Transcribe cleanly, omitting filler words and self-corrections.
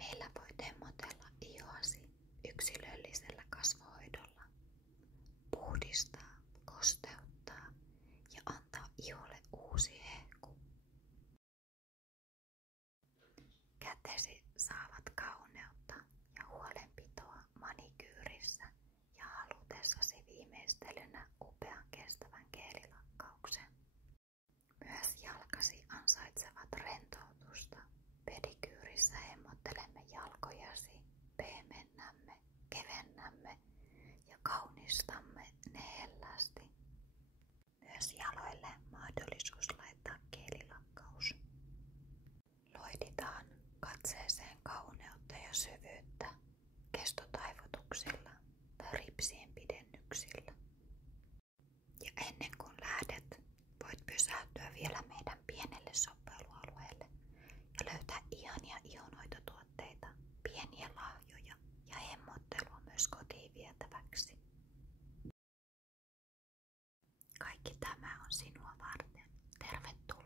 Meillä voi hemmotella ihoasi yksilöllisellä kasvohoidolla, puhdistaa, kosteuttaa ja antaa iholle uusi hehku. Kätesi saavat kauneutta ja huolenpitoa manikyyrissä ja halutessasi viimeistelynä upean kestävän geelilakkauksen. Myös jalkasi ansaitsevat rentoutusta. Pedikyyrissä hemmottelemme jalkojasi, pehmennämme, kevennämme ja kaunistamme ne hellästi. Myös jaloille mahdollisuus laittaa geelilakkaus. Loihditaan katseeseen kauneutta ja syvyyttä kestotaivutuksilla tai ripsien pidennyksillä. Ja ennen kuin lähdet, voit pysähtyä vielä meidän pienelle shoppailualueelle ja löytää ihania ihonhoitotuotteita, pieniä lahjoja ja hemmottelua myös kotiin vietäväksi. Kaikki tämä on sinua varten. Tervetuloa!